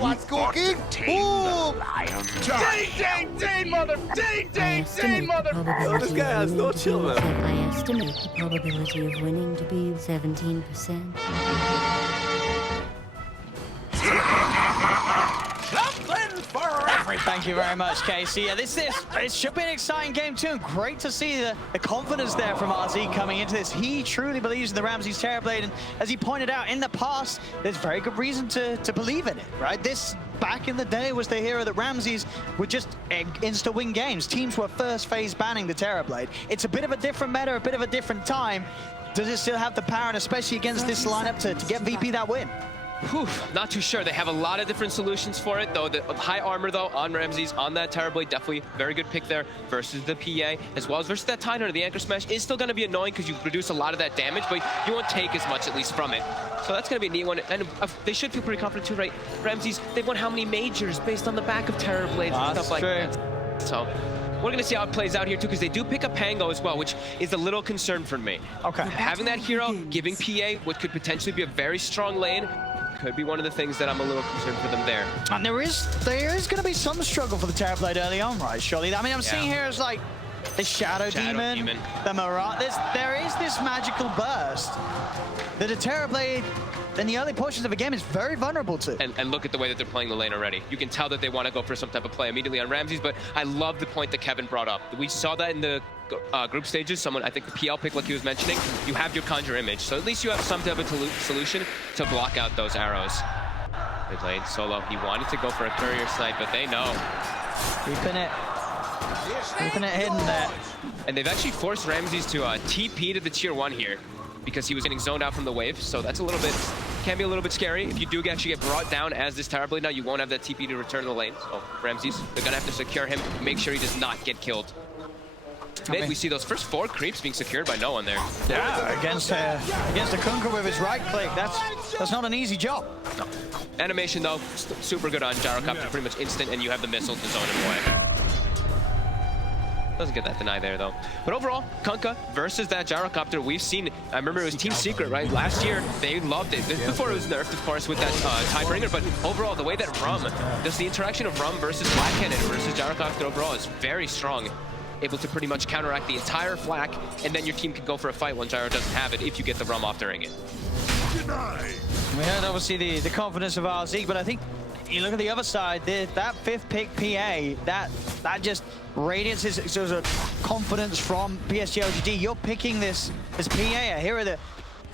what's cooking? Ooh! Ding, ding, mother! Ding, mother! Oh, this guy has no chill, man. I estimate the probability of winning to be 17%. Thank you very much, Casey. Yeah, it should be an exciting game too. And great to see the confidence there from RZ coming into this. He truly believes in the Ramses Terrorblade, and as he pointed out in the past, there's very good reason to believe in it, right? This back in the day was the hero that Ramses would just insta-win games. Teams were first phase banning the Terrorblade. It's a bit of a different meta, a bit of a different time. Does it still have the power, and especially against this lineup, to get VP that win? Whew, not too sure. They have a lot of different solutions for it, though. The high armor, though, on Ramses, on that Terrorblade, definitely very good pick there versus the PA, as well as versus that Tidehunter. The Anchor Smash is still going to be annoying because you reduce a lot of that damage, but you won't take as much, at least, from it. So that's going to be a neat one. And they should feel pretty confident, too, right? Ramses, they've won how many majors based on the back of Terrorblades and stuff like that. So we're going to see how it plays out here, too, because they do pick up Pango as well, which is a little concern for me. Okay. Having that hero, giving PA what could potentially be a very strong lane, could be one of the things that I'm a little concerned for them there. And there is going to be some struggle for the Terrorblade early on, right, surely? I mean, I'm seeing here as like the Shadow Demon, the Mirage. There is this magical burst that the Terrorblade in the early portions of a game is very vulnerable to. And look at the way that they're playing the lane already. You can tell that they want to go for some type of play immediately on Ramses, but I love the point that Kevin brought up. We saw that in the group stages. Someone, I think the PL pick, like he was mentioning, you have your Conjure Image, so at least you have some type of solution to block out those arrows. They played solo. He wanted to go for a courier snipe, but they know. Keeping it hidden there. And they've actually forced Ramses to TP to the tier 1 here, because he was getting zoned out from the wave, so that's a little bit, can be a little bit scary. If you do actually get brought down as this Terrorblade now, you won't have that TP to return to the lane. So Ramses, they're gonna have to secure him, make sure he does not get killed. Mid, we see those first 4 creeps being secured by no one there. Yeah, against the Kunkka with his right click, that's not an easy job. No. Animation though, super good on Gyrocopter, pretty much instant, and you have the missile to zone him away. Doesn't get that deny there though. But overall, Kunkka versus that Gyrocopter, we've seen, I remember it was Team Secret, right? Last year, they loved it. Before it was nerfed, of course, with that Tidebringer, but overall, the way that Rum, just the interaction of Rum versus Black Cannon versus Gyrocopter overall is very strong. Able to pretty much counteract the entire flak, and then your team can go for a fight when Gyro doesn't have it if you get the Rum off during it. We heard obviously the confidence of RZ, but I think you look at the other side, that 5th pick PA, that just radiates sort of confidence from PSG.LGD. You're picking this PA, a hero that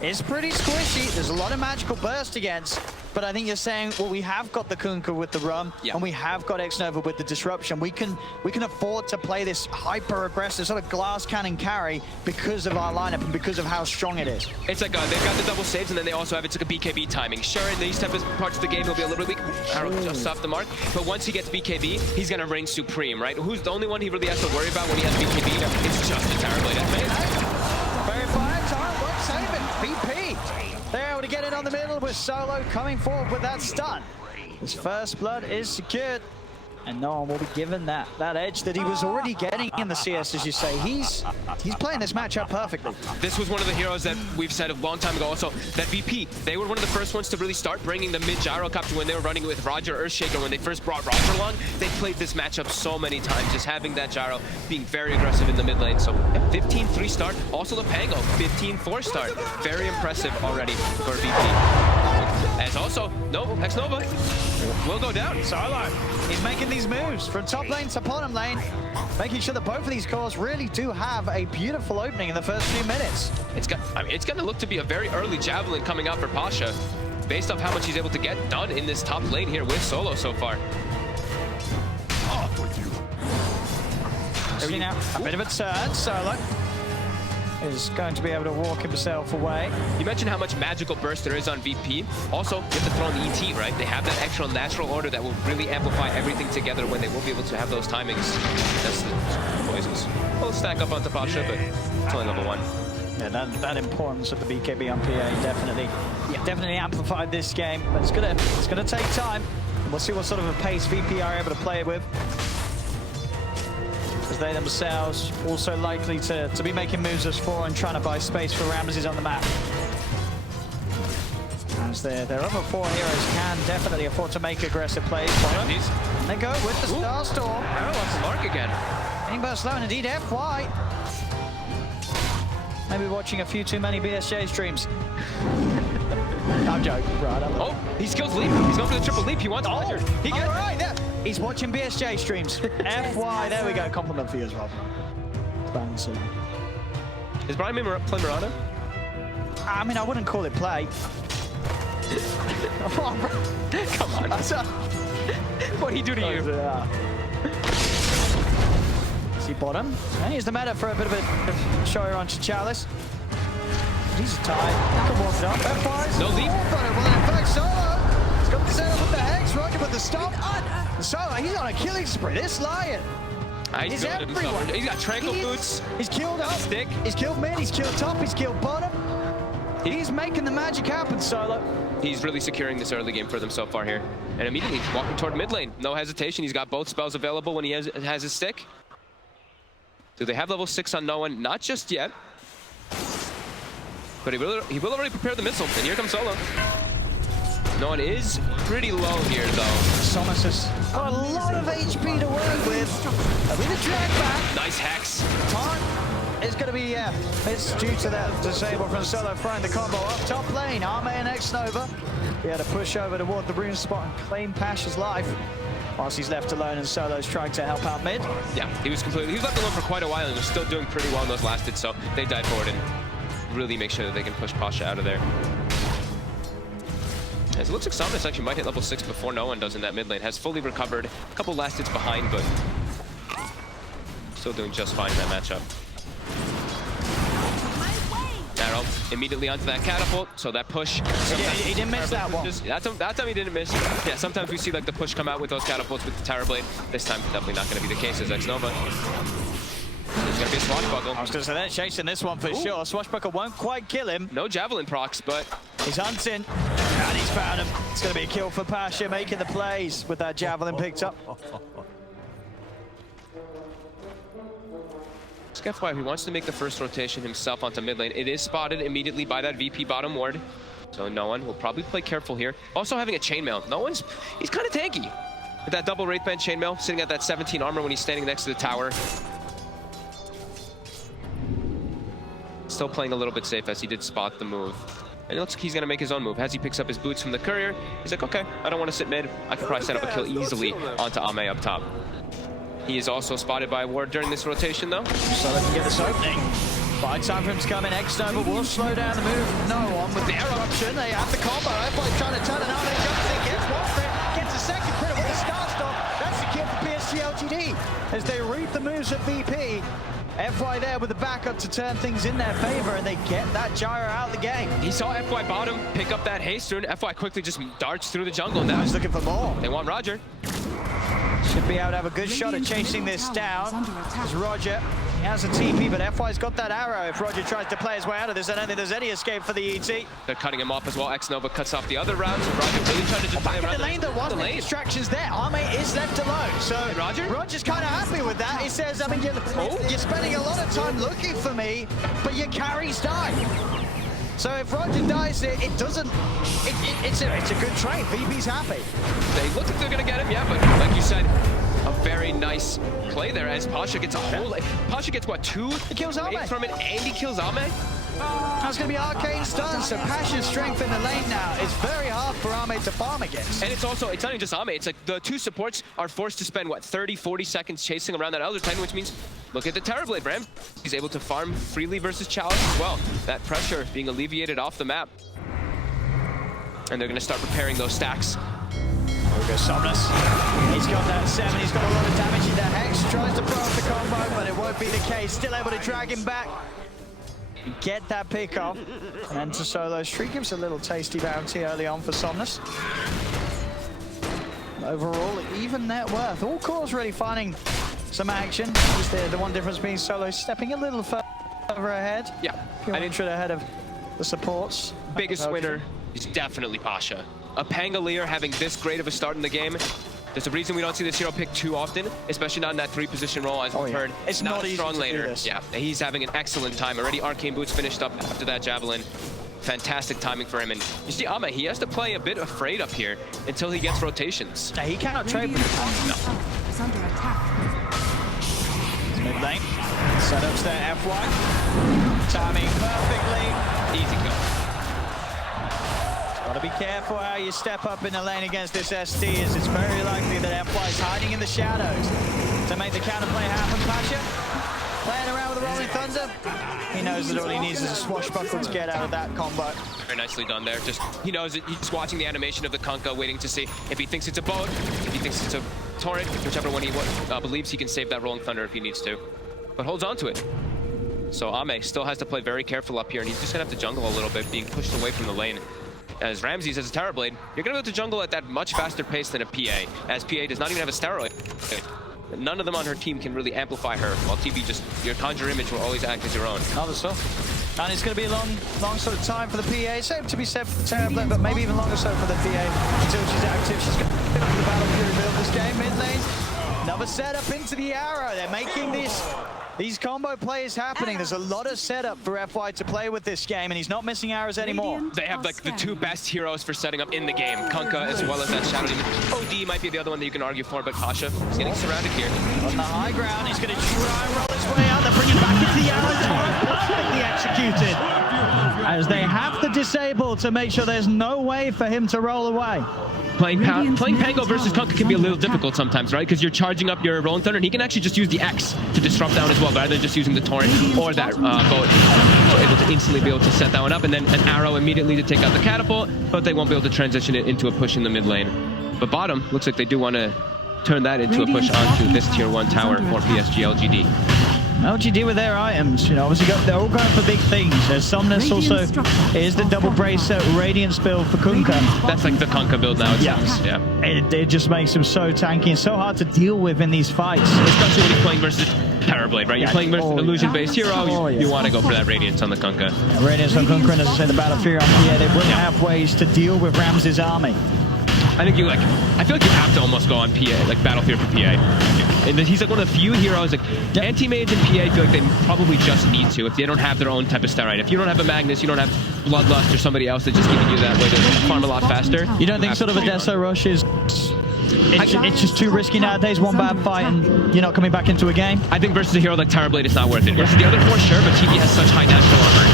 is pretty squishy. There's a lot of magical burst against, but I think you're saying, well, we have got the Kunkka with the Rum, and we have got X-Nova with the Disruption. We can afford to play this hyper-aggressive sort of glass cannon carry because of our lineup and because of how strong it is. It's like they've got the double saves, and then they also have it's like a BKB timing. Sure, in these type of parts of the game, he'll be a little bit weak. Arrow just off the mark, but once he gets BKB, he's gonna reign supreme, right? Who's the only one he really has to worry about when he has BKB? It's just the Terrorblade. Very fine time, won't save it. VP, they're able to get it on the middle with Solo coming forward with that stun. His first blood is secured, and no one will be given that edge that he was already getting in the CS, as you say. He's playing this matchup perfectly. This was one of the heroes that we've said a long time ago also, that VP, they were one of the first ones to really start bringing the mid Gyrocopter when they were running it with Roger Earthshaker. When they first brought Roger along, they played this matchup so many times, just having that Gyro being very aggressive in the mid lane. So 15-3 start, also the Pango, 15-4 start. Very impressive already for VP. As also, no, X-Nova will go down. Solo, he's making these moves from top lane to bottom lane, making sure that both of these cores really do have a beautiful opening in the first few minutes. It's going to look to be a very early Javelin coming out for Pasha, based off how much he's able to get done in this top lane here with Solo so far. See now, a bit of a turn, Solo is going to be able to walk himself away. You mentioned how much magical burst there is on VP. Also, you have to throw in the ET, right? They have that extra natural order that will really amplify everything together when they will be able to have those timings. That's the poisons. We'll stack up onto Pasha, but it's only level 1. Yeah, that importance of the BKB on PA definitely amplified this game, but it's gonna take time. We'll see what sort of a pace VP are able to play it with, as they themselves also likely to be making moves as 4 and trying to buy space for Ramses on the map. as their other 4 heroes can definitely afford to make aggressive plays. They go with the Starstorm. Arrow wants to mark again. Getting burst slow, and indeed FY. Maybe watching a few too many BSJ streams. I'm joking, right? Oh, he skills leap. He's going for the triple leap. He wants Roger. He gets right there. He's watching BSJ streams. FY, there we go. Compliment for you as well. Bouncing. Is Brian playing Miranda? I mean, I wouldn't call it play. Come on. What did he do to you? See bottom. And here's the meta for a bit of a show on Chalice. He's tied. Can walk it up. FY's. No leap. Well, in fact, Solo. He's got the setup with the Hex. Roger with the stop. Solo, he's on a killing spree. This Lion. He's everyone. He's got Tranquil Boots. He's killed up. Stick. He's killed mid. He's killed top. He's killed bottom. He's making the magic happen, Solo. He's really securing this early game for them so far here. And immediately walking toward mid lane. No hesitation. He's got both spells available when he has his stick. Do they have level 6 on no one? Not just yet. But he will already prepare the missile. And here comes Solo. No one is pretty low here, though. Somas has got a lot of HP to work with. With the drag back. Nice Hex. Time is going to be, it's due to that disable from Solo throwing the combo up top lane. Arme and X-Nova. He had to push over toward the rune spot and claim Pasha's life. Whilst he's left alone and Solo's trying to help out mid. Yeah, he was left alone for quite a while and was still doing pretty well when those lasted, so they dive forward and really make sure that they can push Pasha out of there. As it looks like Somnus actually might hit level 6 before no one does in that mid lane. Has fully recovered, a couple last hits behind, but still doing just fine in that matchup. Arrow immediately onto that catapult, so that push. He didn't miss that one. That time he didn't miss. Yeah, sometimes we see like the push come out with those catapults with the Tower Blade. This time definitely not going to be the case as X-Nova. There's going to be a Swashbuckle. I was going to say they're chasing this one for sure. Swashbuckle won't quite kill him. No Javelin procs, but he's hunting. And he's found him. It's going to be a kill for Pasha, making the plays with that Javelin picked up. FYI, he wants to make the first rotation himself onto mid lane. It is spotted immediately by that VP bottom ward. So no one will probably play careful here. Also having a chainmail. No one's, he's kind of tanky. With that double Wraith Band chainmail, sitting at that 17 armor when he's standing next to the tower. Still playing a little bit safe as he did spot the move. And it looks like he's going to make his own move. As he picks up his boots from the courier, he's like, okay, I don't want to sit mid. I can probably set up a kill easily onto Ame up top. He is also spotted by a ward during this rotation, though. So they can get this opening. By time for him to come in, X-Nova will slow down the move. No one with the arrow option. They have the combo. Everybody's trying to turn it on. He jumps in, gets one crit, gets a second crit with the Starstorm. That's the kill for PSG.LGD. As they read the moves of VP. FY there with the backup to turn things in their favor, and they get that gyro out of the game. He saw FY bottom pick up that haste rune. FY quickly just darts through the jungle. Now he's looking for more. They want Roger. Should be able to have a good shot at chasing this down. As Roger, he has a TP, but FY's got that arrow. If Roger tries to play his way out of this, I don't think there's any escape for the ET. They're cutting him off as well. X-Nova cuts off the other rounds. Roger really trying to just play around the lane. There wasn't any distractions there. Arme is left alone. So Roger's kind of happy with that. He says, I mean, you're spending a lot of time looking for me, but your carries die. So if Roger dies, it doesn't. It's a good trade. VP's happy. They look like they're gonna get him, yeah. But like you said, a very nice play there as Pasha gets a whole. Pasha gets what, 2 kills Ame from it, and he kills Ame. That's going to be arcane stun, so Pasha's strength in the lane now is very hard for Ame to farm against. And it's not even just Ame, it's like the 2 supports are forced to spend, what, 30, 40 seconds chasing around that Elder Titan, which means, look at the Terrorblade, Bram. He's able to farm freely versus Chalice as well. That pressure being alleviated off the map. And they're going to start preparing those stacks. There we go, Somnus. He's got that 7, he's got a lot of damage. The Hex tries to throw off the combo, but it won't be the case. Still able to drag him back. Get that pick off. And to Solo streak gives a little tasty bounty early on for Somnus. Overall, even net worth. All cores really finding some action. Just the one difference being Solo stepping a little further ahead. Yeah. I didn't try ahead of the supports. Biggest winner is definitely Pasha. A Pangolier having this great of a start in the game. There's a reason we don't see this hero picked too often, especially not in that 3-position role, as we've heard. It's not a strong laner. Yeah, he's having an excellent time. Already Arcane Boots finished up after that Javelin. fantastic timing for him. And you see Ame, he has to play a bit afraid up here until he gets rotations. Yeah, he cannot trade with the timing. No. Is under attack. Mid lane. Setups there, FY. Timing perfectly. Easy kill. Gotta be careful how you step up in the lane against this ST, as it's very likely that FY is hiding in the shadows to make the counterplay happen. Pasha playing around with the Rolling Thunder. He knows that all he needs is a swashbuckle to get out of that combo. Very nicely done there. Just he knows it. He's watching the animation of the Kunkka, waiting to see if he thinks it's a boat, if he thinks it's a torrent, whichever one he believes he can save that Rolling Thunder if he needs to, but holds on to it. So Ame still has to play very careful up here, and he's just gonna have to jungle a little bit, being pushed away from the lane. As Ramses has a Terrorblade, you're gonna be able to jungle at that much faster pace than a PA, as PA does not even have a steroid. None of them on her team can really amplify her, while TB just, your conjure image will always act as your own. Another stuff. And it's going to be a long sort of time for the PA. Same to be said for Terrorblade, but maybe even longer so for the PA until she's active. She's going to pick up the Battle Fury build this game. Mid lane, another setup into the arrow. They're making these combo plays happening. There's a lot of setup for FY to play with this game, and he's not missing arrows anymore. They have like the two best heroes for setting up in the game, Kunkka as well as that Shadow Demon. OD might be the other one that you can argue for, but Pasha is getting surrounded here. On the high ground, he's going to try and roll his way out. They're bringing back into the arrow. Perfectly executed. As they have to disable to make sure there's no way for him to roll away. Playing Pango versus Kunkka can be a little difficult sometimes, right? Because you're charging up your Rolling Thunder, and he can actually just use the X to disrupt down as well, rather than just using the Torrent or that boat. So able to instantly be able to set that one up, and then an arrow immediately to take out the catapult, but they won't be able to transition it into a push in the mid lane. But bottom, looks like they do want to turn that into a push onto this tier 1 tower for PSG.LGD. LGD with their items, you know, obviously they're all going for big things. There's Somnus also is the double bracer Radiance build for Kunkka. That's like the Kunkka build now, it seems. Yeah. It just makes him so tanky and so hard to deal with in these fights. Especially when you're playing versus Terrorblade, right? You're playing versus an illusion-based hero, you want to go for that Radiance on the Kunkka. Yeah, Radiance on Kunkka, and as I say, the Battle Fury, yeah, they will have ways to deal with Ramses' army. I think I feel like you have to almost go on PA, like Battlefield for PA. And he's like one of the few heroes, like anti-mage and PA feel like they probably just need to if they don't have their own type of steroid. If you don't have a Magnus, you don't have Bloodlust or somebody else that's just giving you that way to farm a lot faster. You don't think sort of a Deso Rush is... It's just too risky nowadays, one bad fight and you're not coming back into a game? I think versus a hero like Terrorblade, it's not worth it. Versus the other four, sure, but TV has such high natural armor.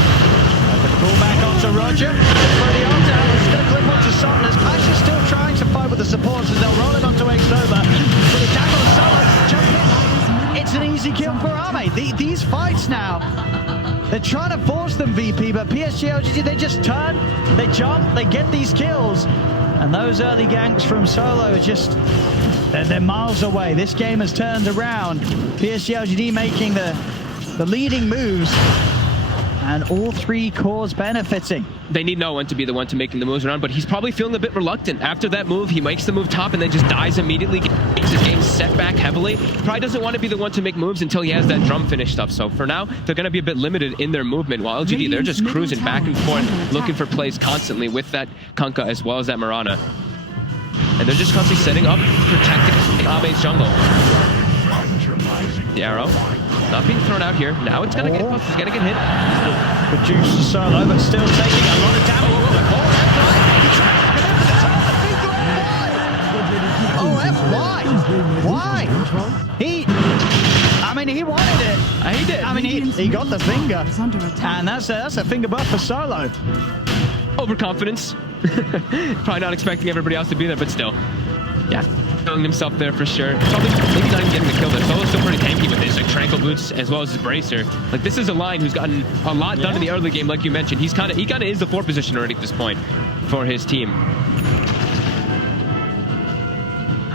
Pull back onto Roger. For the altar, it's going to clip onto Somnus. Pasha's still trying to fight with the supports as they'll roll it onto Exova. But the tackle on Solo, jump in. It's an easy kill for Ame. These fights now, they're trying to force them, VP, but PSG.LGD, they just turn, they jump, they get these kills. And those early ganks from Solo are just, they're miles away. This game has turned around. PSG.LGD making the leading moves. And all three cores benefiting. They need no one to be the one to making the moves around, but he's probably feeling a bit reluctant. After that move, he makes the move top and then just dies immediately, gets his game set back heavily. Probably doesn't want to be the one to make moves until he has that drum finished up. So for now, they're going to be a bit limited in their movement, while LGD, they're just cruising back and forth, looking for plays constantly with that Kunkka as well as that Mirana. And they're just constantly setting up, protecting Ame's jungle. The arrow. Not being thrown out here. Now it's gonna get hit. Reduced Solo, but still taking a lot of damage. FY! Why? He wanted it. He did. I mean, he got the finger. And that's a finger buff for Solo. Overconfidence. Probably not expecting everybody else to be there, but still. Yeah. Killing himself there for sure. Probably maybe not even getting the kill there. Solo's still pretty tanky with his like Tranquil Boots as well as his Bracer. Like this is a line who's gotten a lot done in the early game, like you mentioned. He kind of is the 4th position already at this point for his team.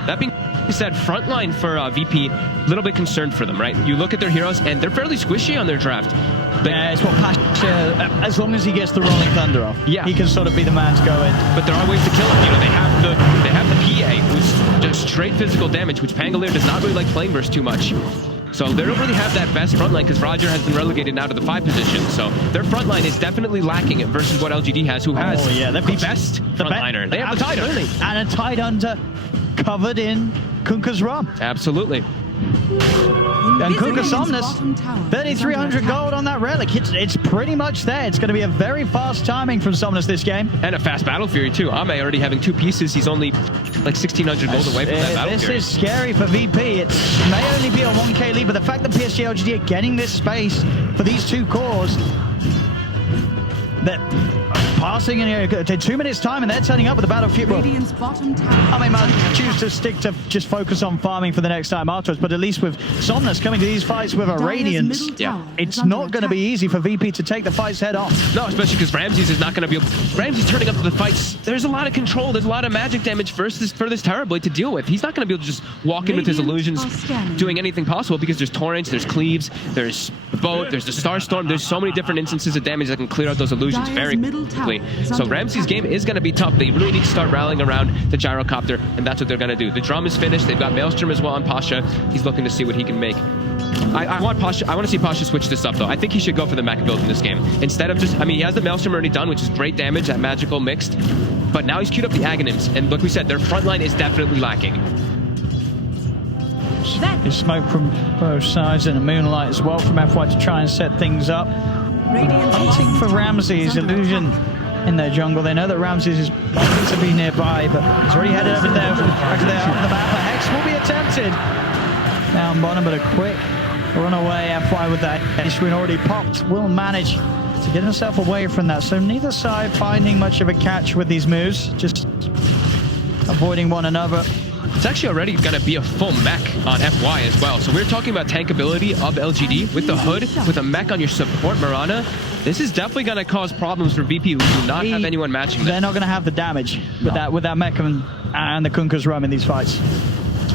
That being said, frontline for VP, a little bit concerned for them, right? You look at their heroes and they're fairly squishy on their draft. Yeah, it's what Pasha, as long as he gets the Rolling Thunder off, he can sort of be the man to go in. But there are ways to kill him. You know, they have the PA, who's just straight physical damage, which Pangolier does not really like playing versus too much. So they don't really have that best frontline because Roger has been relegated now to the 5 position. So their frontline is definitely lacking it versus what LGD has, who has the best frontliner. They have a Tide Under. And a Tide Under covered in Kunkka's rum. Absolutely. And Kuka Somnus, 3,300 gold on that relic. It's pretty much there. It's going to be a very fast timing from Somnus this game. And a fast Battle Fury too. Ame already having 2 pieces. He's only like 1,600 gold away from that Battle Fury. This is scary for VP. It may only be a 1k lead, but the fact that PSG.LGD are getting this space for these 2 cores, that passing in 2 minutes time, and they're turning up with the Battle Fury. I mean, might choose to stick to just focus on farming for the next time afterwards, but at least with Somnus coming to these fights with a Radiance, it's not going to be easy for VP to take the fights head on. No, especially because Ramses is not going to be able... Ramses turning up to the fights. There's a lot of control. There's a lot of magic damage for this Terrorblade to deal with. He's not going to be able to just walk in with his illusions doing anything possible, because there's Torrents, there's Cleaves, there's the Boat, there's the Starstorm. There's so many different instances of damage that can clear out those illusions very quickly. So Ramses' game is going to be tough. They really need to start rallying around the Gyrocopter, and that's what they're going to do. The drum is finished. They've got Maelstrom as well on Pasha. He's looking to see what he can make. I want to see Pasha switch this up, though. I think he should go for the mech build in this game. Instead of just... I mean, he has the Maelstrom already done, which is great damage, that magical mixed. But now he's queued up the Aghanims, and like we said, their front line is definitely lacking. There's smoke from both sides and the Moonlight as well from FY to try and set things up. Hunting for Ramses' illusion in their jungle. They know that Ramses is likely to be nearby, but he's already headed over there. Back there on the map. A Hex will be attempted. Down bottom, but a quick runaway FY with that H-Win already popped. Will manage to get himself away from that. So neither side finding much of a catch with these moves, just avoiding one another. It's actually already going to be a full mech on FY as well. So we're talking about tankability of LGD with the hood, with a mech on your support Mirana. This is definitely going to cause problems for VP, who do not have anyone matching them. They're not going to have the damage with that mech and the Kunkka's Rum in these fights.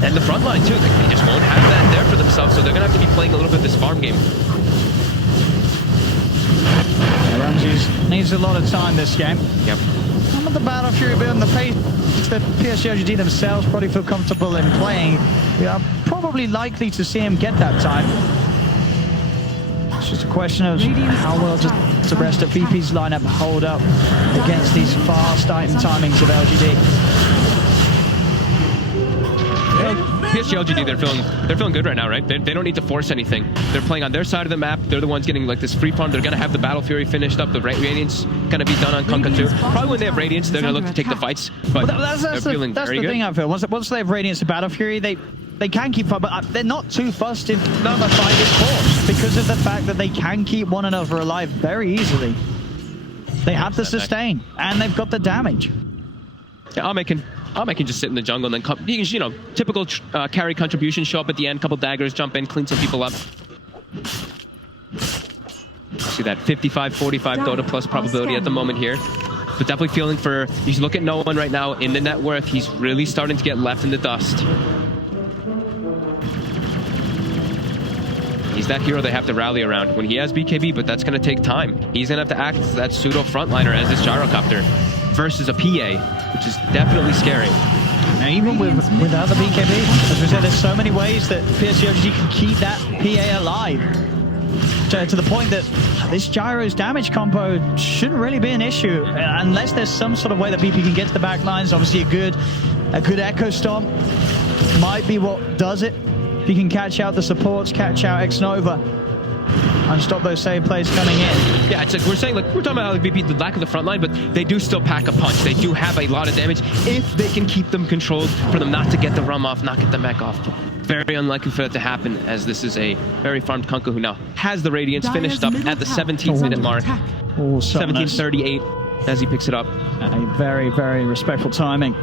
And the front line too, they just won't have that there for themselves, so they're going to have to be playing a little bit this farm game. Yeah, Ramses needs a lot of time this game. Yep. Some of the Battle Fury build and the pace that PSG.LGD themselves probably feel comfortable in playing, we are probably likely to see him get that time. It's just a question of how well does the rest of VP's lineup hold up against these fast item timings of LGD. PSG.LGD, they're feeling good right now, right? They don't need to force anything. They're playing on their side of the map. They're the ones getting like this free farm. They're gonna have the Battle Fury finished up. The Radiance gonna be done on Kunkka too. Probably when they have Radiance, they're gonna look to take the fights. But they're feeling very good. That's the thing I feel. Once they have Radiance and Battle Fury, they can keep fighting, but they're not too fussed in fight this course because of the fact that they can keep one another alive very easily. They have the sustain and they've got the damage. Yeah, Ame can just sit in the jungle and then, you know, typical carry contribution, show up at the end, couple daggers, jump in, clean some people up. See that 55-45 Dota plus probability at the moment here. But definitely feeling for, you look at no one right now in the net worth, he's really starting to get left in the dust. He's that hero they have to rally around when he has BKB, but that's going to take time. He's going to have to act as that pseudo frontliner as this Gyrocopter versus a PA, which is definitely scary. Now, even without the BKB, as we said, there's so many ways that PSG can keep that PA alive. To the point that this Gyro's damage combo shouldn't really be an issue unless there's some sort of way that BP can get to the back lines. Obviously, a good Echo Stomp might be what does it. If you can catch out the supports, catch out X-Nova, and stop those save plays coming in. Yeah, it's like we're talking about BP, the lack of the front line, but they do still pack a punch. They do have a lot of damage if they can keep them controlled, for them not to get the rum off, not get the mech off. Very unlikely for that to happen, as this is a very farmed Kunkka who now has the Radiance finished up at the 17th minute mark. 17:38 as he picks it up. A very, very respectful timing.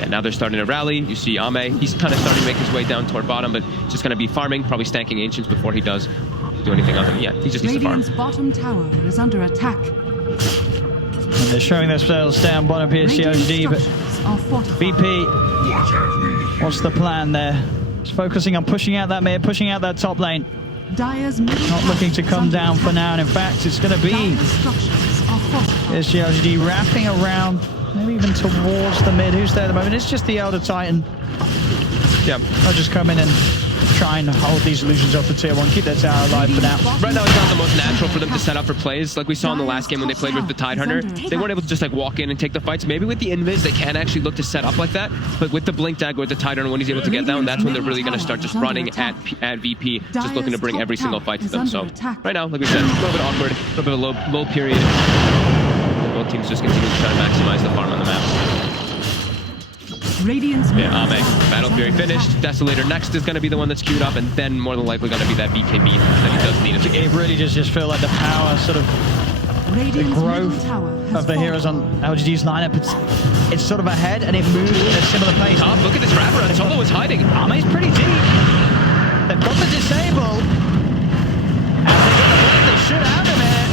And now they're starting to rally. You see Ame, he's kind of starting to make his way down toward bottom, but just going to be farming, probably stanking Ancients before he does do anything on them. Yeah, he just needs to farm. Radiant's bottom tower is under attack. And they're showing themselves down bottom PSG.LGD, but VP, what's the plan there? Just focusing on pushing out that mid, pushing out that top lane. Not looking to come down for now, and in fact, it's going to be PSG.LGD wrapping around, maybe even towards the mid. Who's there at the moment? It's just the Elder Titan. Yeah. I'll just come in and try and hold these illusions off the tier 1, keep their tower alive for now. Right now, it's not the most natural for them to set up for plays. Like we saw in the last game when they played with the Tidehunter, they weren't able to just like walk in and take the fights. Maybe with the Invis, they can actually look to set up like that. But with the Blink Dagger, with the Tidehunter, when he's able to get down, that's when they're really going to start just running at VP, just looking to bring every single fight to them. So right now, like we said, a little bit awkward, a little bit of a low period. Both teams just continue to try to maximize the farm on the map. Yeah, Ame. Battle Fury finished. Desolator next is going to be the one that's queued up, and then more than likely going to be that BKB that he does need. It really does just feel like the power, sort of the growth of the heroes on LGD's lineup. It's sort of ahead, and it moves at a similar pace. Top, look at this wraparound. Solo is hiding. Ame's pretty deep. They've got the disable. And they should have him here.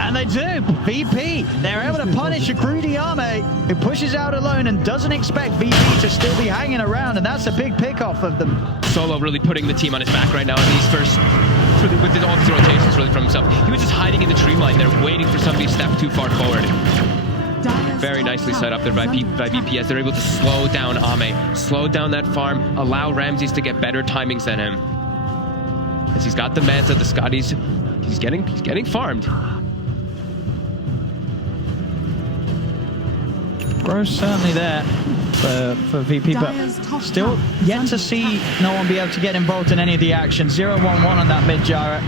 And they do. VP, they're able to punish a greedy Ame who pushes out alone and doesn't expect VP to still be hanging around, and that's a big pick off of them. Solo really putting the team on his back right now in these first, with all these rotations really from himself. He was just hiding in the tree line there, waiting for somebody to step too far forward. Very nicely set up there by VP as they're able to slow down Ame, slow down that farm, allow Ramses to get better timings than him. As he's got the Manta, the Scotties, he's getting farmed. Grow's certainly there for VP, but still yet to see no one be able to get involved in any of the action. 0-1-1 on that mid gyro.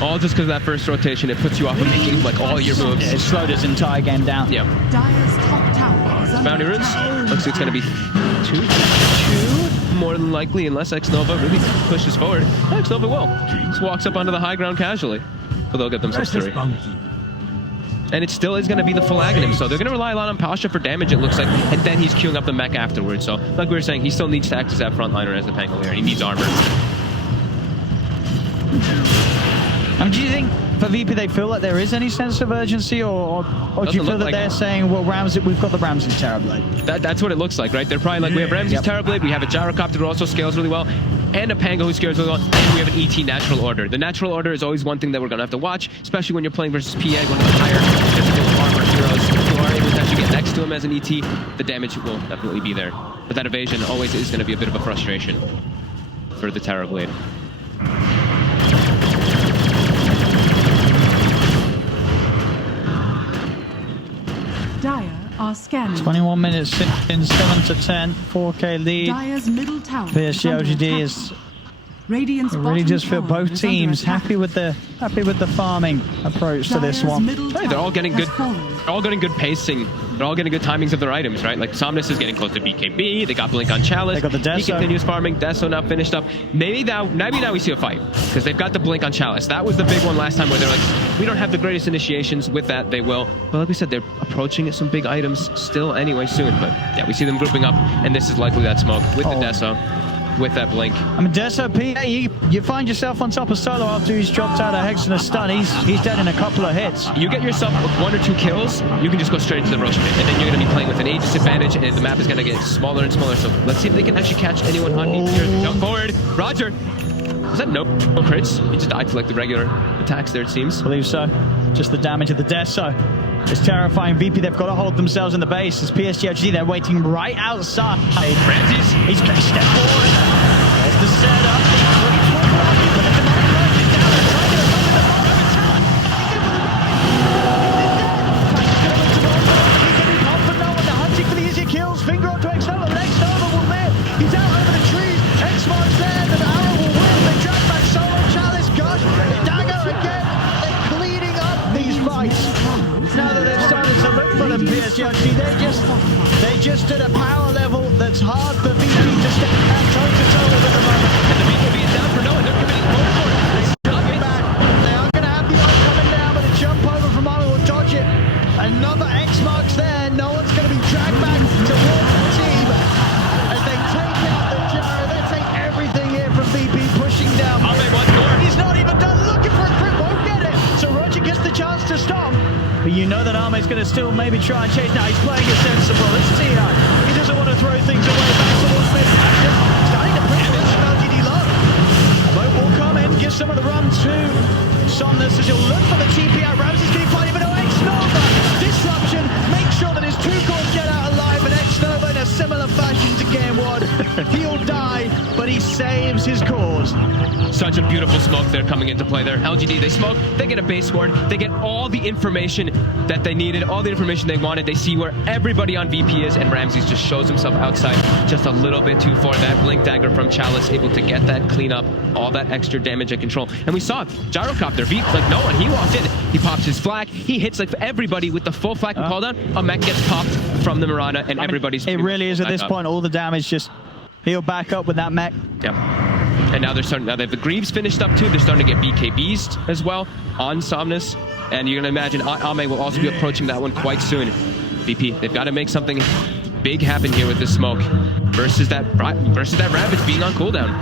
All just because of that first rotation, it puts you off of making like all your moves. It slowed his entire game down. Yep. Bounty runes. Looks like it's going to be two, more than likely, unless X-Nova really pushes forward. X-Nova will. Just walks up onto the high ground casually. But they'll get themselves 3. And it still is going to be the full Aghanim, so they're going to rely a lot on Pasha for damage, it looks like, and then he's queuing up the mech afterwards. So, like we were saying, he still needs to act as that frontliner as the Pangolier. He needs armor. Do you think for VP they feel like there is any sense of urgency, or do you feel that they're saying, well, Ramsey, we've got the Ramsey's Terrorblade? That's what it looks like, right? They're probably like, we have Ramsey's Terrorblade, we have a Gyrocopter who also scales really well, and a Pango who scales really well, and we have an ET Natural Order. The Natural Order is always one thing that we're going to have to watch, especially when you're playing versus PA, one of the higher physical armor heroes who are able to actually get next to him as an ET. The damage will definitely be there. But that evasion always is going to be a bit of a frustration for the Terrorblade. Dire are scanning. 21 minutes in, 7-10, 4K lead. Dire's middle tower. PSG.LGD is really just feel both teams happy with the farming approach to this one. Right, they're all getting good. They're all getting good pacing. They're all getting good timings of their items, right? Like Somnus is getting close to BKB. They got Blink on Chalice. They got the Deso. He continues farming. Deso now finished up. Maybe now we see a fight because they've got the Blink on Chalice. That was the big one last time where they're like, we don't have the greatest initiations. With that, they will. But like we said, they're approaching some big items still anyway soon. But yeah, we see them grouping up, and this is likely that smoke with the Deso. With that Blink. I mean, Deso PA, you find yourself on top of Solo after he's dropped out a Hex and a stun. He's dead in a couple of hits. You get yourself 1 or 2 kills, you can just go straight into the Roche pit, and then you're going to be playing with an age disadvantage, and the map is going to get smaller and smaller. So let's see if they can actually catch anyone on here. Jump forward. Roger. Was that no crits? He just died to like the regular attacks there, it seems. I believe so. Just the damage of the Deso. It's terrifying. VP, they've got to hold themselves in the base. As PSG.LGD, they're waiting right outside. Ramses, he's going to step forward. There's the setup. They're hunting for the easier kills. Finger onto X-Nova, but X-Nova will live. He's out over the trees. X-Mark's there, the arrow will win. They drag back Solo, Chalice, Gush, Dagger again. They're cleaning up these fights. Now that they've started to look for them, PSG.LGD, they're just at a power level that's hard for VP to step toe-to-toe with at the moment. And the BKB is down for no one. They're committing more for it. They're back. They are going to have the eye coming down, but a jump over from Arlo will dodge it. Another X-Mark's there. No one's going to be dragged back towards the team. As they take out the gyro, they take everything here from VP, pushing down. He's not even done looking for a crit, won't get it. So Roger gets the chance to stop. But you know that Ame's going to still maybe try and chase. Now he's playing it sensible. It's T9. He doesn't want to throw things away back towards mid. Starting to press this from LGD low. Boat will come in, give some of the run to Somnus as he'll look for the TP out. Ramsey's getting fighting, but no X-Nova. Disruption. Make sure that his 2 cores get out alive, and X-Nova in a similar fashion to game 1. He'll die, but he saves his cause. Such a beautiful smoke there coming into play there. LGD, they smoke, they get a base ward, they get all the information that they needed, all the information they wanted. They see where everybody on VP is, and Ramses just shows himself outside just a little bit too far. That blink dagger from Chalice able to get that clean up, all that extra damage and control. And we saw it. Gyrocopter, V, like no one. He walked in, he pops his flag, he hits like everybody with the full flag and call down. A mech gets popped from the Mirana, and everybody's... It really is at this point, all the damage just heal back up with that mech. Yep. And now they're starting, now they have the Greaves finished up too. They're starting to get BKBs as well on Somnus. And you're gonna imagine Ame will also be approaching that one quite soon. VP, they've got to make something big happen here with this smoke versus that Ravage being on cooldown.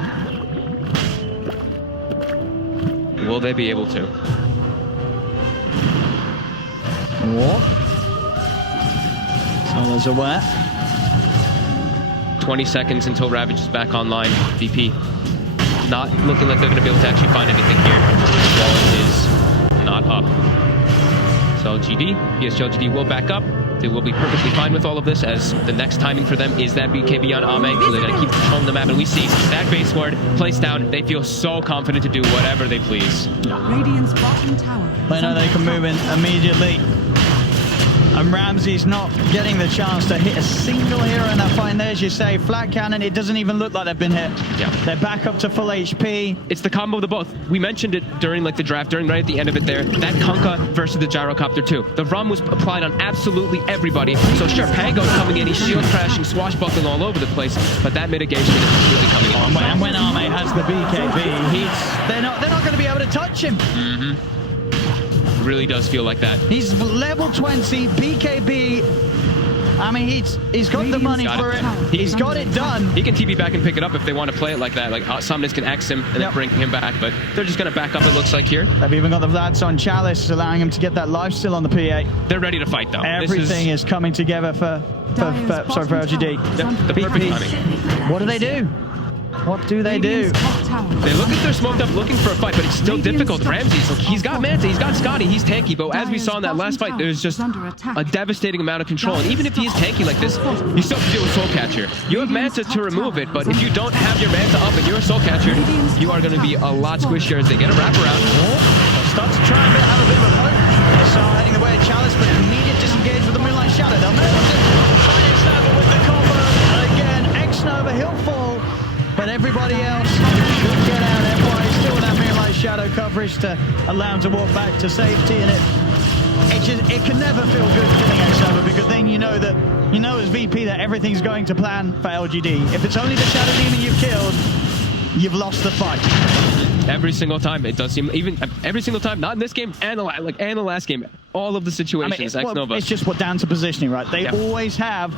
Will they be able to? What? So there's a wet. 20 seconds until Ravage is back online. VP not looking like they're going to be able to actually find anything here. Wallet is not up. So LGD, PSG.LGD will back up. They will be perfectly fine with all of this, as the next timing for them is that BKB on Ame. So they're going to keep controlling the map, and we see that base ward placed down. They feel so confident to do whatever they please. Radiant's bottom tower. They know they can move in immediately. And Ramsey's not getting the chance to hit a single hero in that fight. And there's, you say, flat cannon. It doesn't even look like they've been hit. Yeah. They're back up to full HP. It's the combo of the both. We mentioned it during like the draft, right at the end of it there. That Kunkka versus the Gyrocopter too. The RUM was applied on absolutely everybody. So sure, Pango's coming in. He's shield crashing, swashbuckling all over the place. But that mitigation is really coming in. And when Ame has the BKB, they're not going to be able to touch him. Mm-hmm. Really does feel like that. He's level 20 BKB. I mean, he's got the money for it. He's got it done. He can TP back and pick it up if they want to play it like that. Like Somnus can X him and then bring him back, but they're just going to back up, it looks like here. They've even got the Vlads on Chalice, allowing him to get that lifesteal on the PA. They're ready to fight though. Everything is coming together for LGD. The perfect timing. What do they do? What do they do? They look like they're smoked up looking for a fight, but it's still difficult. Ramses, like, he's got Manta, he's got Scotty, he's tanky, but as we saw in that last fight, there's just a devastating amount of control. And even if he is tanky like this, you still have to deal with Soul Catcher. You have Manta to remove it, but if you don't have your Manta up and you're a Soul Catcher, you are going to be a lot squishier as they get a wraparound. Start to try and have a bit of a hope. They start heading the way of Chalice, but immediate disengage with the Moonlight Shadow. They'll manage it. Find X-Nova with the combo. Again, X-Nova, he'll fall. But everybody else will get out. Empire still with that Moonlight Shadow coverage to allow him to walk back to safety, and it can never feel good killing X-Nova, because then you know as VP that everything's going to plan for LGD. If it's only the Shadow Demon you've killed, you've lost the fight. Every single time, it does seem, even every single time, not in this game and the last game, all of the situations, X-Nova. It's just down to positioning, right? They always have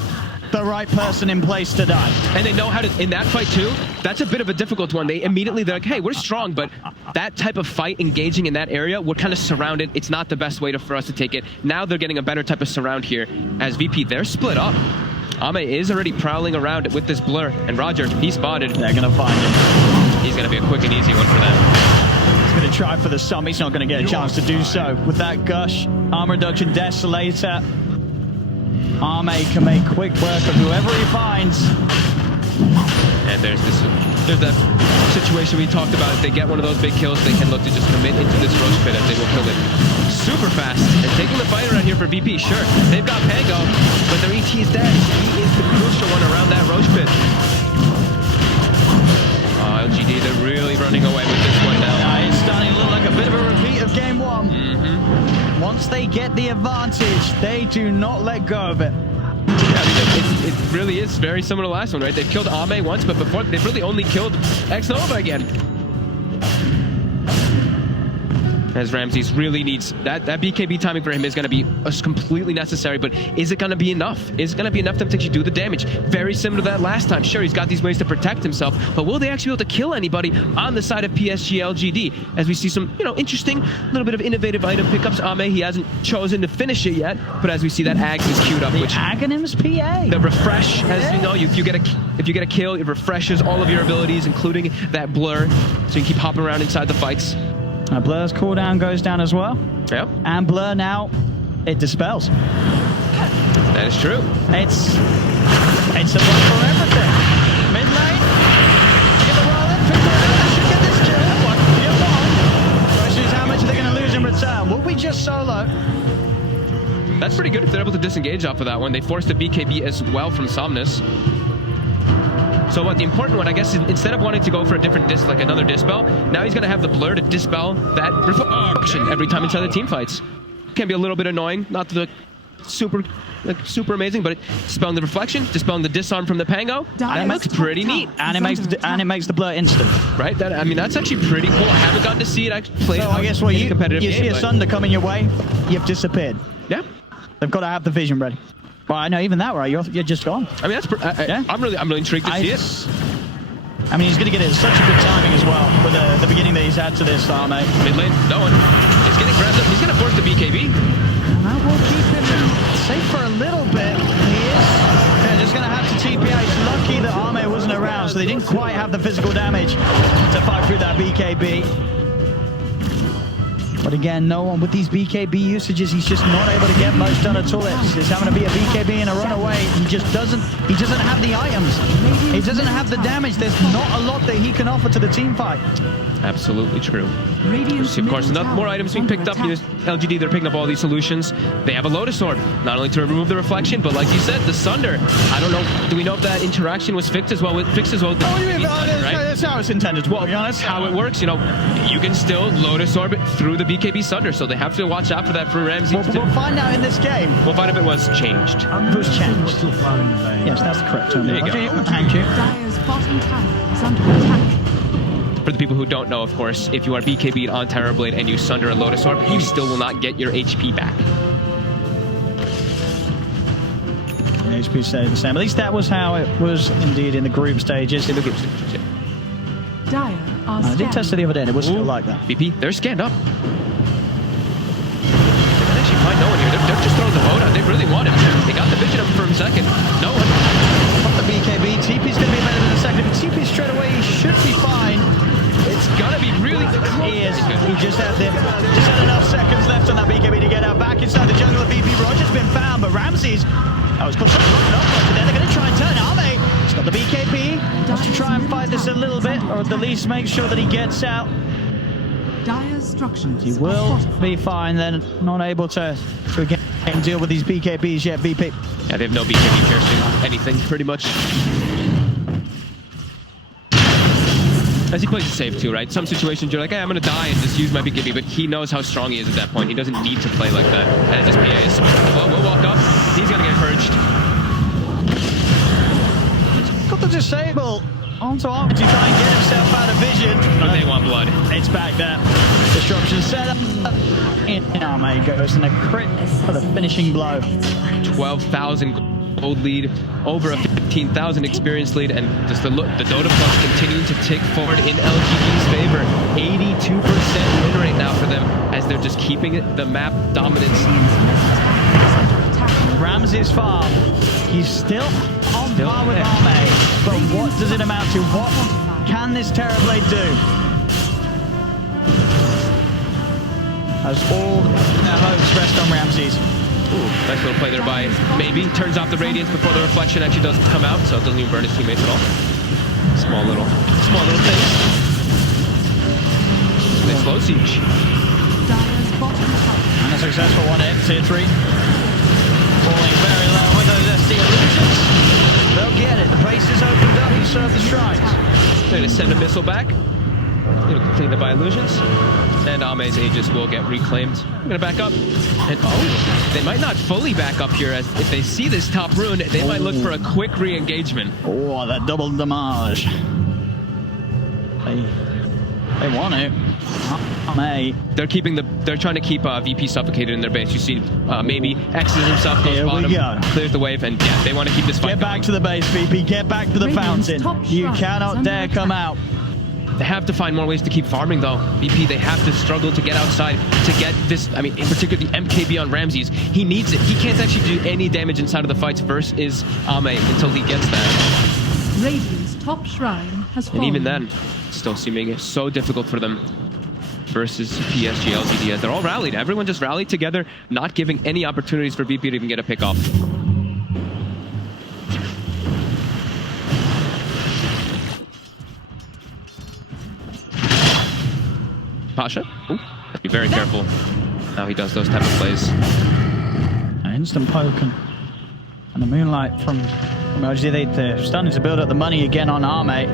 the right person in place to die. And they know how to, in that fight too, that's a bit of a difficult one. They're like, hey, we're strong, but that type of fight engaging in that area, we're kind of surrounded. It's not the best way for us to take it. Now they're getting a better type of surround here. As VP, they're split up. Ame is already prowling around with this blur, and Roger, he spotted. They're going to find him. He's going to be a quick and easy one for them. He's going to try for the sum. He's not going to get a chance to do so. With that Gush, Armor Reduction, Desolator, Ame can make quick work of whoever he finds. And there's that situation we talked about. If they get one of those big kills, they can look to just commit into this Roach Pit, as they will kill it super fast. And taking the fight around here for VP, sure, they've got Pango, but their ET is dead. He is the crucial one around that Roach Pit. LGD, they're really running away with this one now. It's starting to look like a bit of a repeat of game one. Mm-hmm. Once they get the advantage, they do not let go of it. Yeah, I mean, it really is very similar to the last one, right? They've killed Ame once, but before they've really only killed X-Nova again. As Ramses really needs that BKB timing for him is going to be completely necessary, but is it going to be enough? Is it going to be enough to actually do the damage? Very similar to that last time. Sure, he's got these ways to protect himself, but will they actually be able to kill anybody on the side of PSG.LGD? As we see some, interesting little bit of innovative item pickups. Ame, he hasn't chosen to finish it yet, but as we see that Ags is queued up, the which Aghanim's PA. The refresh, as you know, if you get a kill, it refreshes all of your abilities, including that blur, so you can keep hopping around inside the fights. Blur's cooldown goes down as well. Yep. And Blur now, it dispels. That is true. It's a block for everything. Mid lane, just solo. That's pretty good if they're able to disengage off of that one. They forced a BKB as well from Somnus. So what the important one, I guess, is instead of wanting to go for a different like another dispel, now he's going to have the blur to dispel that reflection every time inside the team fights. Can be a little bit annoying, not the super amazing, but dispelling the reflection, dispelling the disarm from the Pango, that looks pretty neat. And it makes the blur instant. Right? I mean, that's actually pretty cool. I haven't gotten to see it actually played. So I guess what you see a Sunder coming your way, you've disappeared. Yeah. They've got to have the vision ready. Well, I know even that, right? You're just gone. I mean, that's yeah. I'm really intrigued to see it. I mean, he's going to get it at such a good timing as well with the beginning that he's had to this start, mate. Mid lane, no one. He's getting grabbed up. He's going to force the BKB. And that will keep him safe for a little bit. He is. They're just going to have to TP out. It's lucky that Arme wasn't around, so they didn't quite have the physical damage to fight through that BKB. But again, no one with these BKB usages, he's just not able to get much done at all. It's having to be a BKB and a runaway. He just doesn't have the items. He doesn't have the damage. There's not a lot that he can offer to the team fight. Absolutely true. Of course, not more items being picked up. LGD, they're picking up all these solutions. They have a Lotus Orb, not only to remove the reflection, but like you said, the Sunder. I don't know, do we know if that interaction was fixed as well with the Sunder, right? That's how it's intended. Well, to be honest, how it works, you know, you can still Lotus Orb it through the BKB Sunder, so they have to watch out for that for Ramsey. We'll find out in this game. We'll find if it was changed. It was changed. Yes, that's the correct term. There you go. Thank you. Dire's bottom tower is under attack. For the people who don't know, of course, if you are BKB'd on Terrorblade and you Sunder a Lotus Orb, you still will not get your HP back. HP stayed the same. At least that was how it was indeed in the group stages. Dire are I did test it the other day and it was still like that. BP, they're scanned up. They can actually find no one here. They're just throwing the boat out. They really want it. They got the vision up for a second. No one. Got the BKB. TP's going to be better than a second. If TP straight away, he should be fine. It's gonna be really. He is. He just had enough seconds left on that BKB to get out back inside the jungle. The BP Roger's been found, but Ramsey's. That was close. They're going to try and turn Arme. He's got the BKB. Wants to try and fight this a little bit, or at the least make sure that he gets out. Dire's structures. He will be fine then. Not able to again deal with these BKBs yet. BP. Yeah, they have no BKB piercing anything pretty much. As he plays it safe too, right? Some situations you're like, hey, I'm gonna die and just use my BKB, but he knows how strong he is at that point. He doesn't need to play like that. And his PA is. Well, we'll walk up. He's gonna get purged. Got the disable onto Arm to try and get himself out of vision. But they want blood. It's back there. Disruption set up. In Arme goes and a crit for the finishing blow. 12,000 gold lead, over a 15,000 experience lead, and just the Dota Plus continuing to tick forward in LGD's favor. 82% win rate now for them as they're just keeping it the map dominance. Ramsey's farm. He's still on par with Arme, but what does it amount to? What can this Terrorblade do? As all their hopes rest on Ramsey's. Ooh, nice little play there by Maybe. Turns off the Radiance before the reflection actually does come out, so it doesn't even burn his teammates at all. Small little things. They slow siege. And a successful one hit, tier 3. Falling very low with those SD illusions. They'll get it. The base is opened up. He served the shrines. They're going to send a missile back. It'll complete it by illusions. And Ame's Aegis will get reclaimed. I'm going to back up. And oh, they might not fully back up here, as if they see this top rune, they might look for a quick re-engagement. Oh, that double damage. They want it. They're trying to keep VP suffocated in their base. You see, maybe X's himself goes bottom, clears the wave, and yeah, they want to keep this fight. Get back to the base, VP. Get back to the fountain. You cannot dare come out. They have to find more ways to keep farming, though. VP, they have to struggle to get outside to get this. I mean, in particular, the MKB on Ramses. He needs it. He can't actually do any damage inside of the fights versus Ame until he gets that. Radiant's top shrine has fallen. And even then, still seeming so difficult for them versus PSG.LGD, as they're all rallied. Everyone just rallied together, not giving any opportunities for VP to even get a pick off. Pasha? Ooh, have to be very careful. how he does those type of plays. An instant poke and the moonlight from LGD. They're starting to build up the money again on Arme.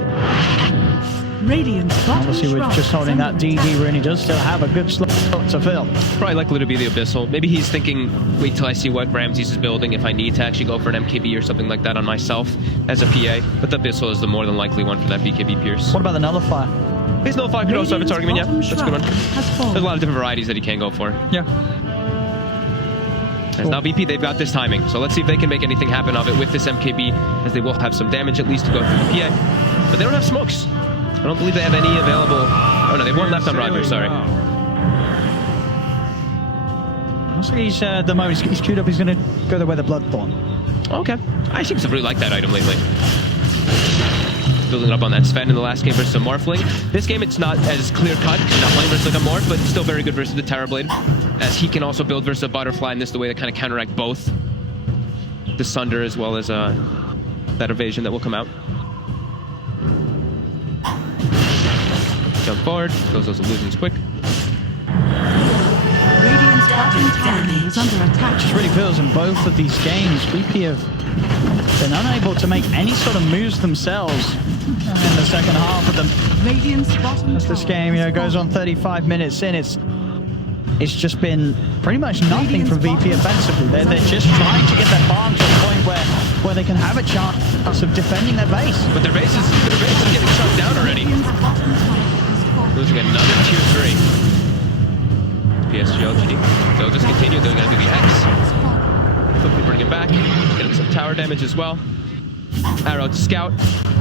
Radiant's bottom Obviously, we're shrine just holding is that under DD attack. rune. He does still have a good slot to fill. Probably likely to be the Abyssal. Maybe he's thinking, wait till I see what Ramses is building if I need to actually go for an MKB or something like that on myself as a PA. But the Abyssal is the more than likely one for that BKB Pierce. What about the Nullifier? His Nullifier could also have its argument, yeah. Radiant's That's a good one. bottom shrine has fallen. There's a lot of different varieties that he can go for. Yeah. As now VP, they've got this timing. So let's see if they can make anything happen of it with this MKB, as they will have some damage at least to go through the PA. But they don't have smokes. I don't believe they have any available. Oh no, they have one left on Roger, sorry. Looks like he's, the moment he's queued up, he's going to go the way the Bloodthorn. Okay. I seem to really like that item lately. Building up on that Sven in the last game versus a Morphling. This game, it's not as clear-cut. You're not playing versus like a Morph, but still very good versus the Terrorblade. As he can also build versus a Butterfly, and this is the way to kind of counteract both. The Sunder as well as that evasion that will come out. Jump forward. Those illusions quick. Radiant's bottom tower is under attack. Just really feels in both of these games, VP have been unable to make any sort of moves themselves in the second half of them. Radiant's bottom As this tower game, has goes fallen. on 35 minutes in, it's just been pretty much nothing from VP offensively. They're just trying to get their farm to a point where they can have a chance of defending their base. But their base is getting shut down already. Radiant's bottom tower has fallen. Losing another tier 3. PSG.LGD. They'll just continue. They're going to do the X. Quickly bring him back. Getting some tower damage as well. Arrow to scout.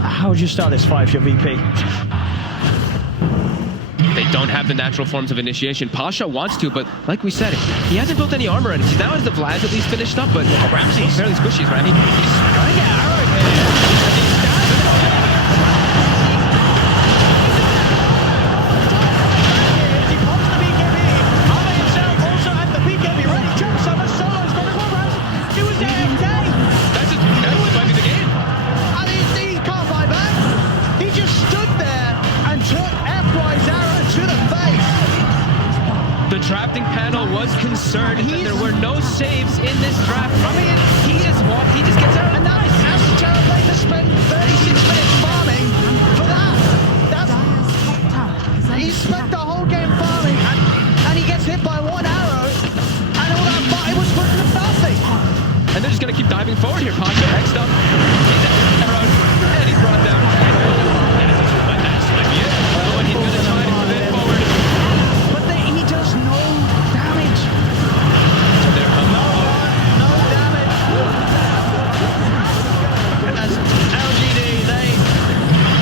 How would you start this fight if you're VP? They don't have the natural forms of initiation. Pasha wants to, but like we said, he hasn't built any armor in it. He now has the Vlad at least finished up, but Ramsey's fairly squishy, right? He's trying to get arrowed here. And he's down. He pops the BKB. Arme himself also had the BKB ready. Jumps on the solos from his warriors. It was AFK. That might be the game. And he can't buy back. He just stood there and took F-Y's arrow to the face. The drafting panel was concerned that there were no saves in this draft. I mean, he just gets out. And now has the Terrorblade to spend 36 minutes farming for that. Dire's top tower is under He spent the whole game farming and he gets hit by one arrow and all that fight was for nothing. And they're just going to keep diving forward here. Pasha next up. He's arrowed. And he's brought down. And that's might be it. Oh, and he's going to try to move it forward. But he does no damage. There comes No damage. As LGD,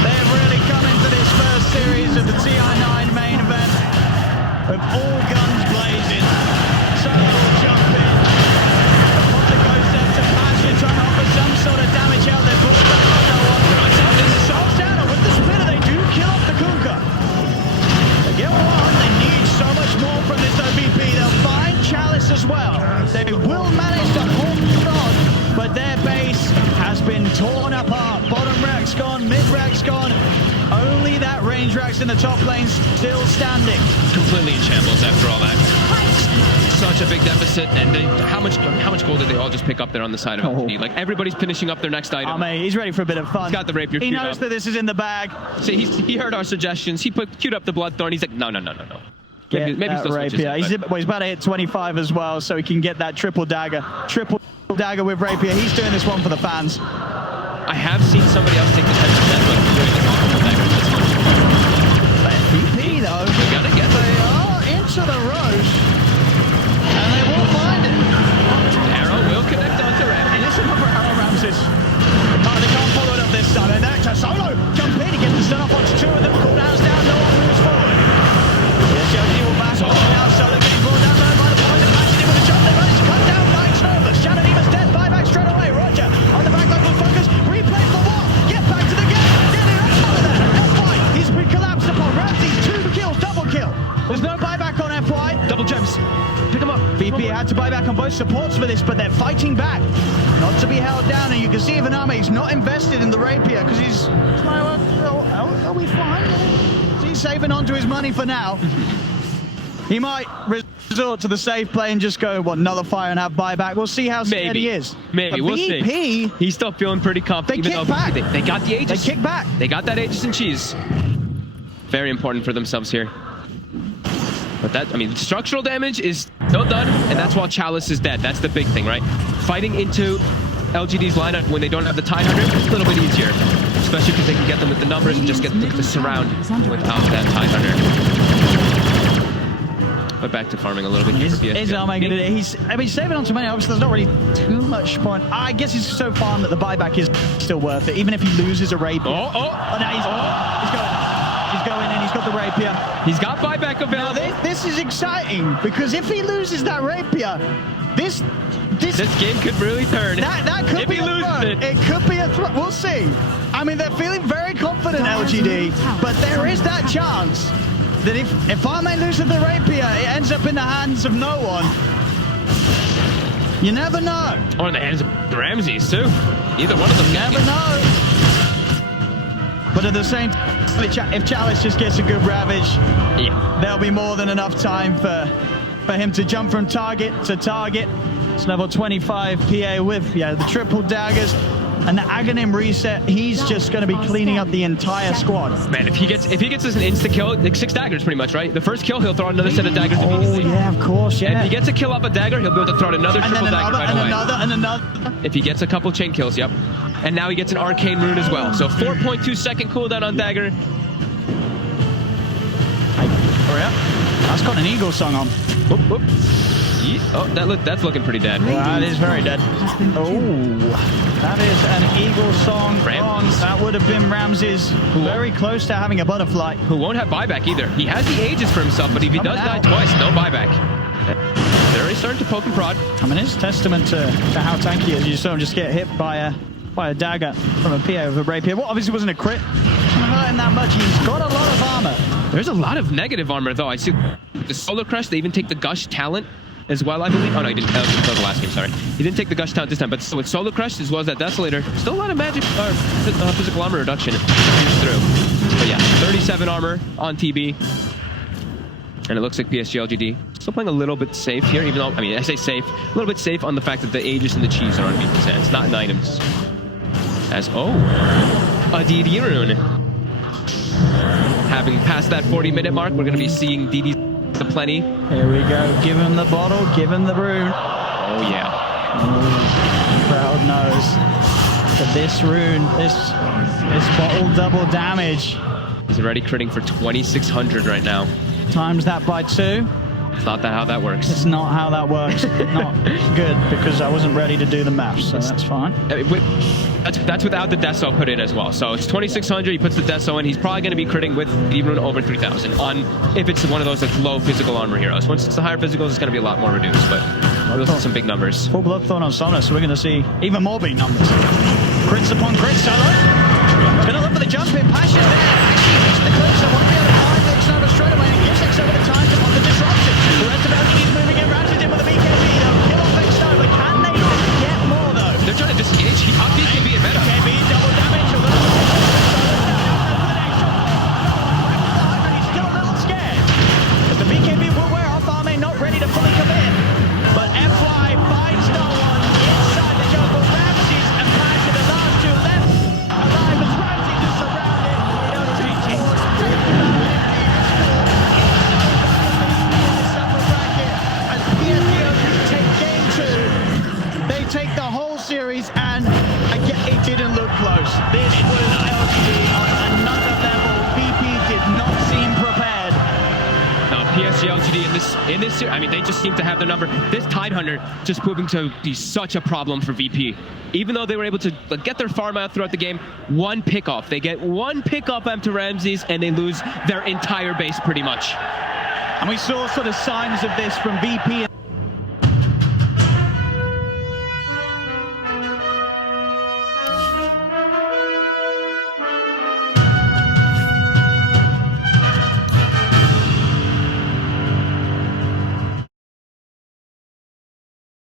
they've really come into this first series of the TI9 main event with all guns blazing. Solo will jump in. The goes there to Pasha, trying to offer some sort of damage out there. Brought back on that one. Souls down with the spinner, they do kill off the Kunkka. They get one, they need so much more from this OBP. They'll find Chalice as well. They will manage to hold on, but their base has been torn apart. Bottom rack's gone, mid rack's gone. Only that range rack's in the top lane still standing. completely in shambles after all that. Such a big deficit, and how much gold did they all just pick up there on the side of LGD? Like, everybody's finishing up their next item. He's ready for a bit of fun. He's got the rapier He queued knows up. that this is in the bag. So he heard our suggestions. He queued up the Bloodthorn. He's like, no. Maybe That still switches rapier. it, but- He's about to hit 25 as well, so he can get that triple dagger. Triple dagger with rapier. He's doing this one for the fans. I have seen somebody else take the 10%, but doing the multiple daggers this much. VP though, We gotta get they there. are into the Roche, and they will find it. Arrow will connect onto Ram. And listen for Arrow Ramses. Oh, they can't follow it up this time. And that's a solo. Jump in, he gets the stun off onto two of them. Cooldowns down, no one moves forward. Yes, Yogi will back off now. Solo getting brought down low by the poison. Matching him with a jump. They managed to cut down 9 Novas. Shannon Eva's dead. Buyback straight away. Roger on the back line will focus. Replay for what? Get back to the game. Get it out of there. FY. He's been collapsed upon. Ramsey, 2 kills, double kill. There's no buyback on FY. Double gems. Pick him up. VP had to buy back on both supports for this, but they're fighting back. Not to be held down, and you can see even Ame's not invested in the rapier because he's like, are we fine? He's saving onto his money for now. He might resort to the safe play and just go, nullify and have buyback. We'll see how scared he is. Maybe, we'll see. He's still feeling pretty confident. They kick back. They got the Aegis. They kick back. They got that Aegis and cheese. Very important for themselves here. But that, I mean, structural damage is still done, and that's while Chalice is dead. That's the big thing, right? Fighting into LGD's lineup when they don't have the Tidehunter, it's a little bit easier. Especially because they can get them with the numbers and just get the surround without that Tidehunter. But back to farming a little bit. He's saving on too many. Obviously, there's not really too much point. I guess he's so farmed that the buyback is still worth it, even if he loses a rapier. Oh, no, he's going in. He's got the rapier. He's got buyback available. Now, this is exciting because if he loses that rapier, this game could really turn. That could be a throw. It could be a throw. We'll see. I mean, they're feeling very confident, LGD, but there is that chance that if Arme loses the rapier, it ends up in the hands of no one. You never know. Or in the hands of Ramses, too. Either one of them. Never know. But at the same time, if Chalice just gets a good ravage, there'll be more than enough time for him to jump from target to target. It's level 25 PA with the triple daggers and the Aghanim reset. He's just going to be cleaning up the entire squad. Man, if he gets us an insta kill, like 6 daggers pretty much, right? The first kill, he'll throw another set of daggers immediately. Oh yeah, of course, yeah. And if he gets a kill off a dagger, he'll be able to throw out another triple dagger right away. And another. If he gets a couple chain kills, yep. And now he gets an arcane rune as well. So 4.2 second cooldown on dagger. That's got an eagle song on. Whoop, whoop. Oh, that's looking pretty dead. That is very dead. Oh, that is an eagle song on. That would have been Ramses. Very close to having a butterfly. Who won't have buyback either. He has the Aegis for himself, but if he does die twice, no buyback. They're already starting to poke and prod. I mean, it's testament to how tanky he is. You saw him just get hit by a dagger from a PA with a rapier. Well, obviously wasn't a crit. Not hurt him that much. He's got a lot of armor. There's a lot of negative armor, though. I see the Solar Crush. They even take the Gush talent as well, I believe. Oh, no, he didn't. That was the last game, sorry. He didn't take the Gush talent this time, but with Solar Crush as well as that Desolator, still a lot of magic or physical armor reduction through. But yeah, 37 armor on TB. And it looks like PSG.LGD still playing a little bit safe here, even though, I mean, I say safe, a little bit safe on the fact that the Aegis and the cheese are on people's hands, not in items. As, a DD rune. Having passed that 40-minute mark, we're going to be seeing DDs aplenty. Here we go. Give him the bottle, give him the rune. Oh, yeah. Crowd knows that this rune, this bottle double damage. He's already critting for 2,600 right now. Times that by 2. It's not how that works. It's not how that works. Not good, because I wasn't ready to do the math, so that's fine. That's without the Deso put in as well. So it's 2,600, he puts the Deso in, he's probably going to be critting with even over 3,000 on if it's one of those like low physical armor heroes. Once it's the higher physicals, it's going to be a lot more reduced, but those are some big numbers. Full Bloodthorn on Somnus, so we're going to see even more big numbers. Crits upon crits, Solo. He's going to look for the jump in. Passion's there. Actually, missed the clip, so won't be able to find Xnova straight away, and it gives Xnova the time to put the disruption. The rest of LGD's moving in, Ramses in with the BKB. They'll kill off Xnova. Can they get more, though? They're trying to disengage. He popped BKB in meta. BKB, double damage. He's still a little scared. As the BKB will wear off, Arme not ready to fully commit. But FY finds no one inside the jungle. Ramses and Passion, the last two left alive as Ramses is surrounded. He'll take it. As PSG take game 2, they take the whole series, and again, it didn't look close. This was LGD on another level. VP did not seem prepared. No, PSG.LGD in this series, I mean, they just seem to have their number. This Tidehunter just proving to be such a problem for VP. Even though they were able to get their farm out throughout the game, one pickoff. They get one pickoff onto Ramses, and they lose their entire base pretty much. And we saw sort of signs of this from VP.